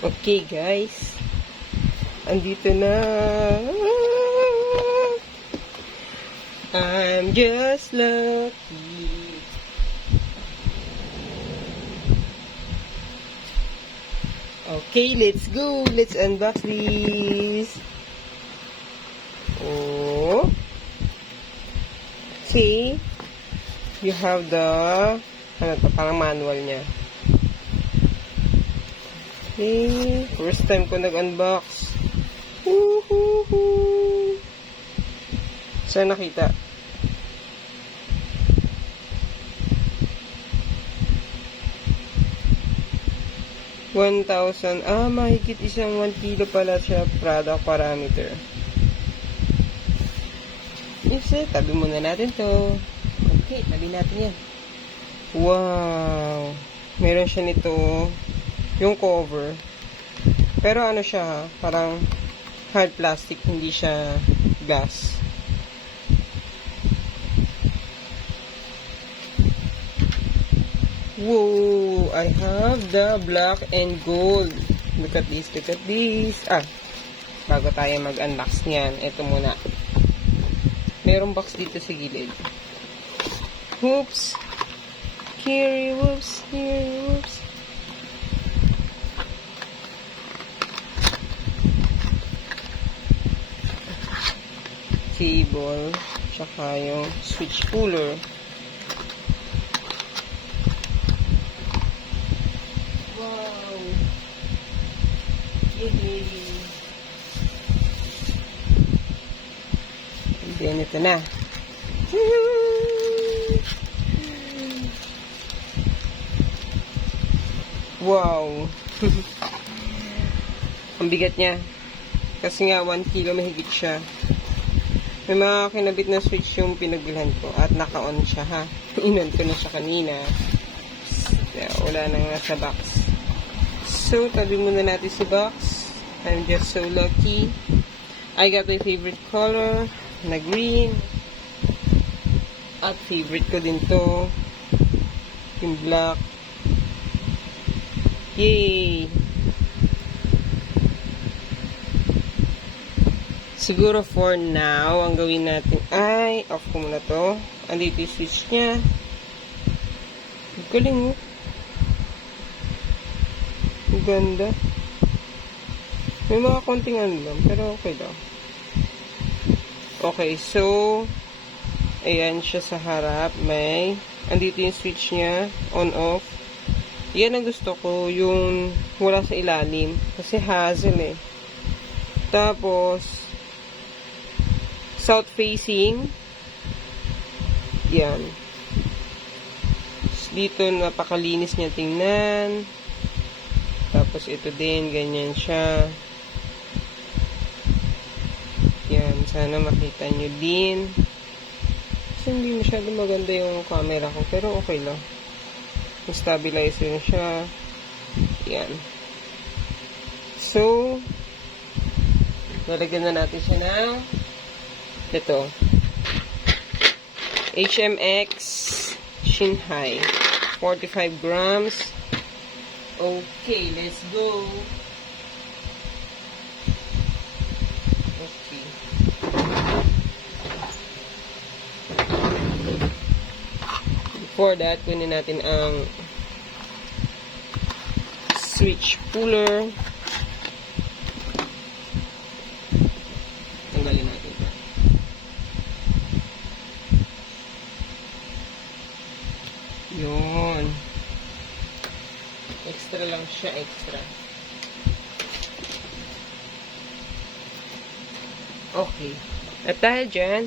Okay guys, andito na. I'm just lucky. Okay, let's go. Let's unbox this. Oh. See? You have the ano to, parang manual niya. Okay. First time ko nag-unbox. Woohoo! Saan nakita? $1,000. Mahigit isang 1 kilo pala siya product parameter. Isa, tabi muna natin to. Okay, tabi natin yan. Wow! Meron siya nito, yung cover. Pero ano siya, parang hard plastic, hindi siya glass. Whoa! I have the black and gold. Look at this, look at this. Bago tayo mag-unbox niyan, ito muna. Merong box dito sa gilid. Whoops! Here, whoops! Here, whoops! Cable, tsaka yung switch puller. Wow! Yay! And then ito na. Wow! Ang bigat niya. Kasi nga 1 kilo mahigit siya. May mga kinabit na switch yung pinagbilhan ko at naka-on siya ha. Inon ko na siya kanina. Wala nang nasa box. So, tabi muna natin si box. I'm just so lucky. I got my favorite color na green. At favorite ko din to, yung black. Yay! Siguro for now, ang gawin natin ay, off ko muna to. Andito yung switch niya. Galing mo. Ang ganda. May mga konting ano lang, pero okay daw. Okay, so, ayan siya sa harap. Andito yung switch niya, on, off. Yan ang gusto ko, yung wala sa ilalim. Kasi hassle eh. Tapos, south facing. Yan. Dito napakalinis niya tingnan. Tapos ito din, ganyan siya. Yan, sana makita nyo din. Kasi hindi masyado maganda yung camera ko, pero okay lang. Stabilize din siya. Yan. So, lalagyan na natin siya ng ito. HMX Shinhai. 45 grams. Okay, let's go. Okay. Before that, kunin natin ang switch puller. Tanggalin natin ito. Yun. Extra lang siya, extra. Okay. At dahil dyan,